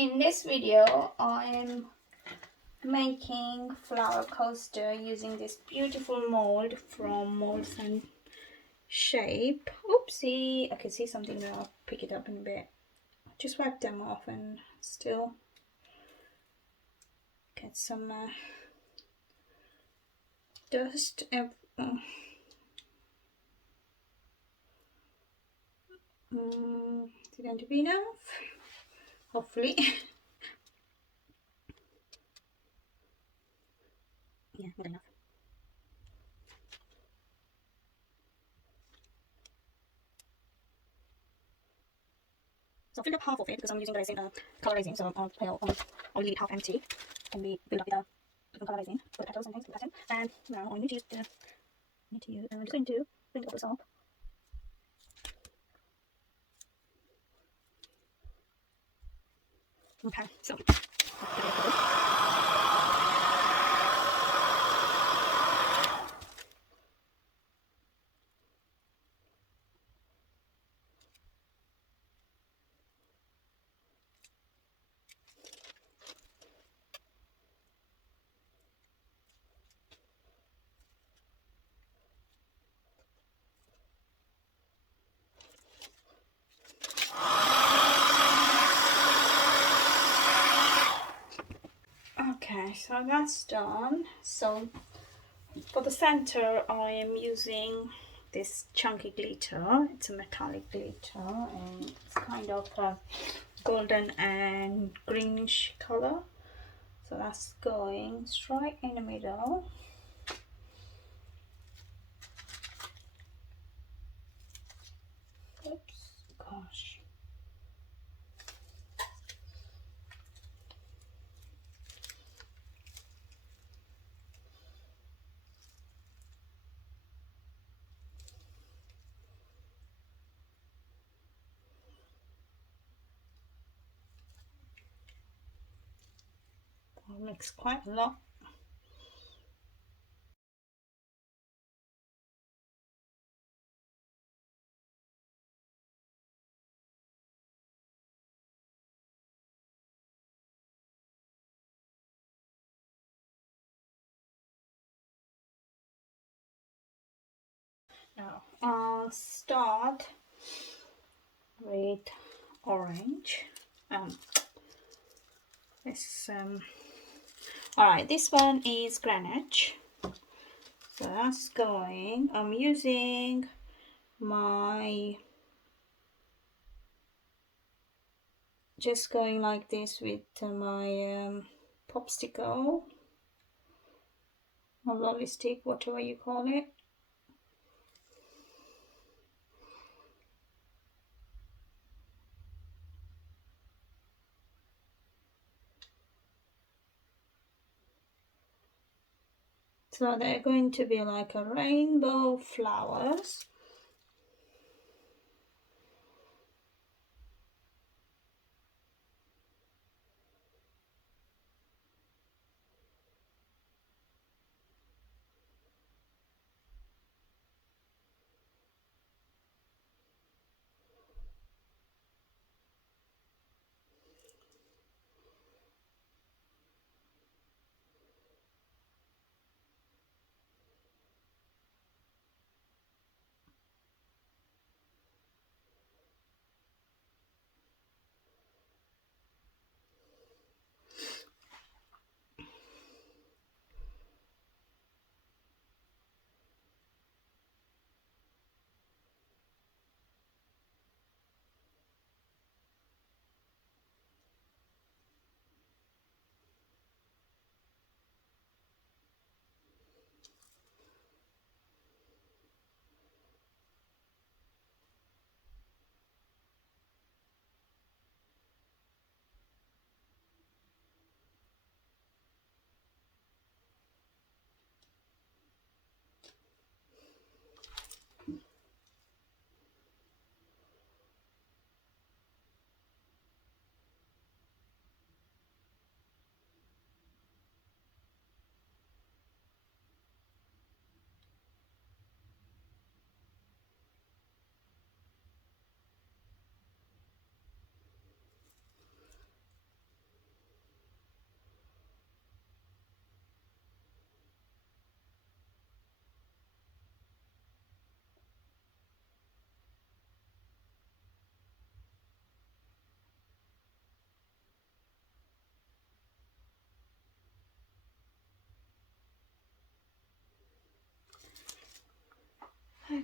In this video, I am making flower coaster using this beautiful mold from Molds and Shape. Oopsie, I can see something there. I'll pick it up in a bit. Just wipe them off and still get some dust. Is it going to be enough? Hopefully. Yeah, not enough. So I filled up half of it because I'm using resin, color resin, so I'll leave it half empty and we fill up with different color resin for the petals and things for the pattern. And now I need to use I'm just going to bring the bubbles up. Okay, so okay, so that's done. So for the center, I am using this chunky glitter. It's a metallic glitter and it's kind of a golden and greenish color. So that's going straight in the middle. Oops, gosh. I'll mix quite a lot. Now I'll start with orange. Alright, this one is Grenache. So that's going. I'm using my just going like this with my popsicle or lolly stick, whatever you call it. So they're going to be like a rainbow flowers.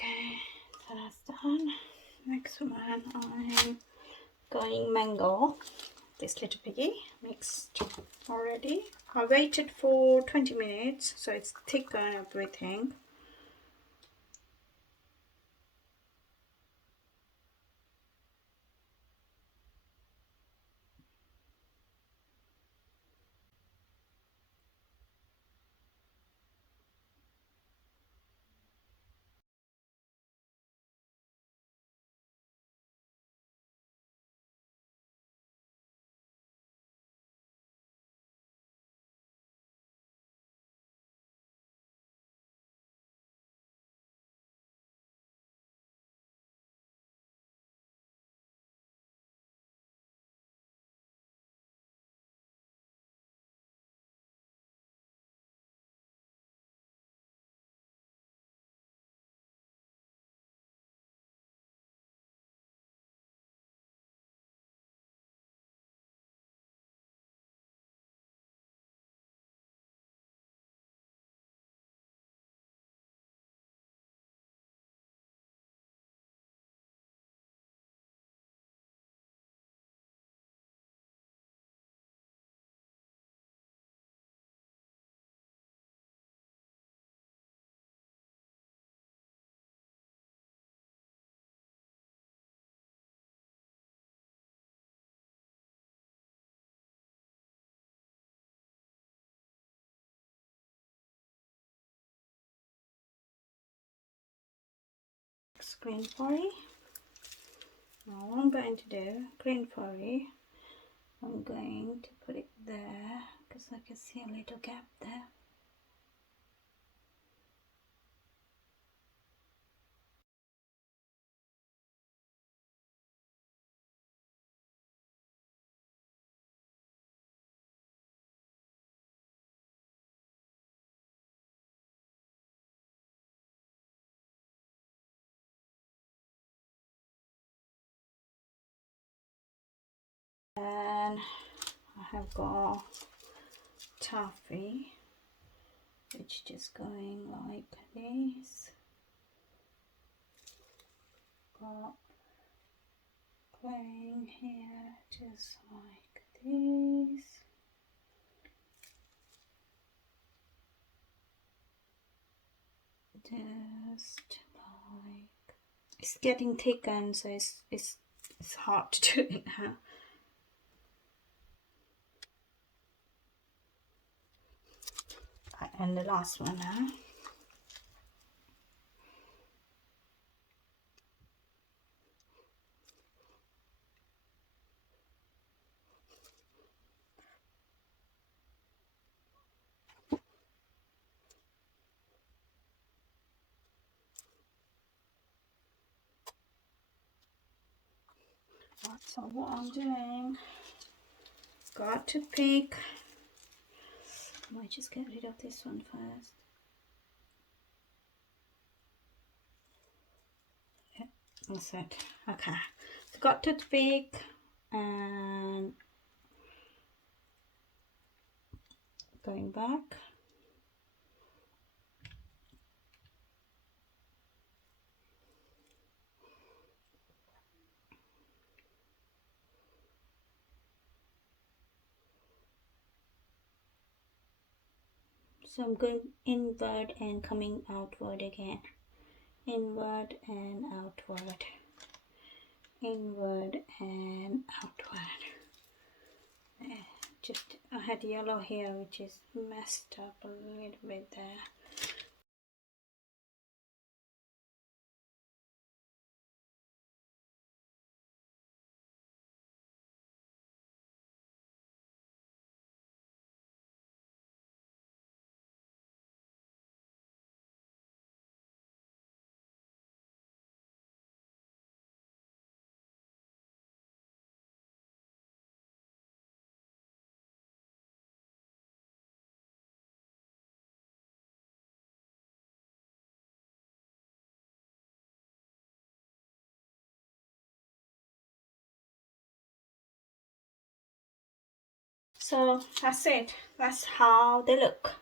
Okay, that's done. Next one, I'm going mango. This little piggy mixed already. I waited for 20 minutes so it's thick and everything. Green furry. Now what I'm going to do, green furry, I'm going to put it there because I can see a little gap there. And I have got taffy, which just going like this. Got going here just like this. Just like it's getting thicker, and so it's hard to do it now. And the last one now. Right, so what I'm doing, got to pick. I might just get rid of this one first. Yeah, that's it. Okay, so got to pick and going back. So I'm going inward and coming outward again. Inward and outward. Inward and outward. Just I had yellow here which is messed up a little bit there. So that's it. That's how they look.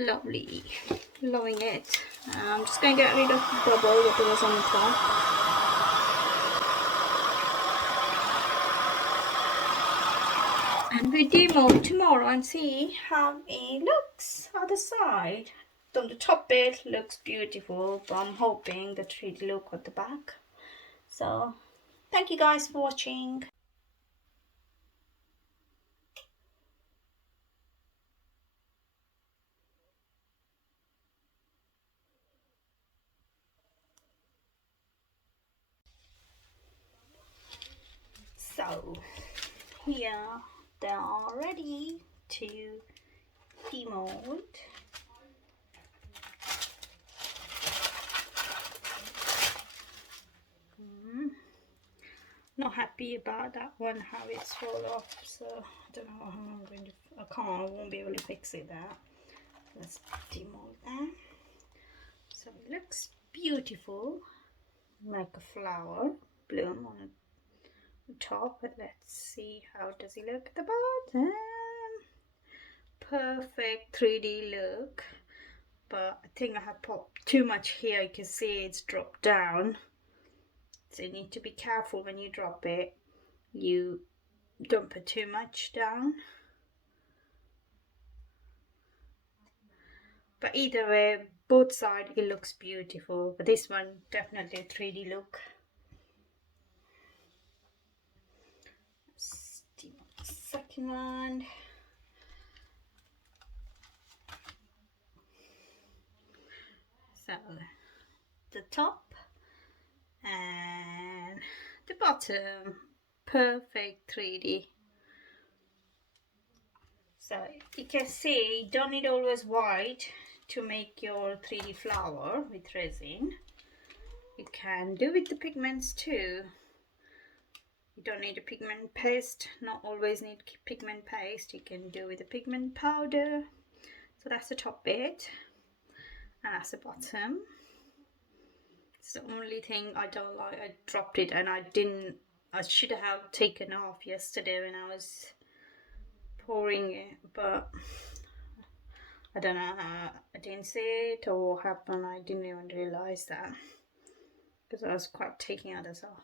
Lovely, loving it. I'm just going to get rid of the bubble that was on the top. And we demo tomorrow and see how it looks other side. On the top bit looks beautiful, but I'm hoping the 3D look at the back. So thank you guys for watching. So here they are ready to demold. Not happy about that one, how it's fall off, so I don't know how I'm going to, I won't be able to fix it there. Let's demold that. So it looks beautiful, like a flower bloom on the top, but let's see how does it look at the bottom. Perfect 3D look, but I think I have popped too much here. You can see it's dropped down, so you need to be careful when you drop it. You don't put too much down, but either way, both sides it looks beautiful, but this one definitely a 3D look. Second one. So the top and the bottom, perfect 3D. So you can see you don't need always white to make your 3D flower with resin. You can do with the pigments too. You don't need a pigment paste, not always need pigment paste. You can do with the pigment powder. So that's the top bit and that's the bottom. It's the only thing I don't like. I dropped it and I should have taken off yesterday when I was pouring it, but I don't know how I didn't see it or what happened. I didn't even realize that because I was quite taking others off.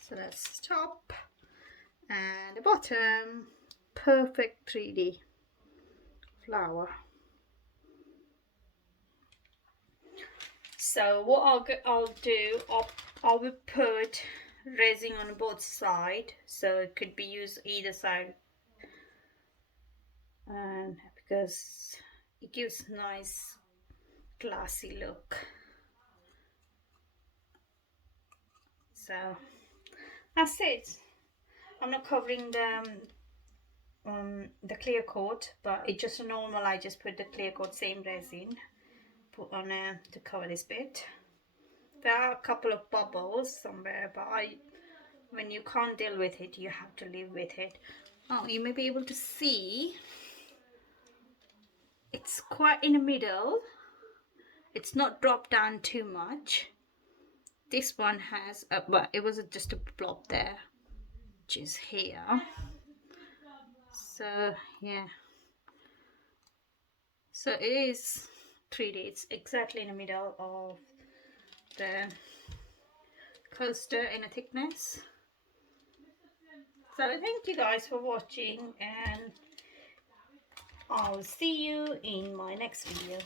So that's the top and the bottom, perfect 3D flower. So what I'll do, I will put resin on both sides, so it could be used either side, and because it gives nice glassy look. So that's it. I'm not covering the clear coat, but it's just normal. I just put the clear coat, same resin, put on to cover this bit. There are a couple of bubbles somewhere, but when you can't deal with it, you have to live with it. Oh, you may be able to see it's quite in the middle. It's not dropped down too much. This one has but it was just a blob there, which is here. So yeah, so it is 3D. It's exactly in the middle of the coaster in a thickness. So thank you guys for watching, and I'll see you in my next video.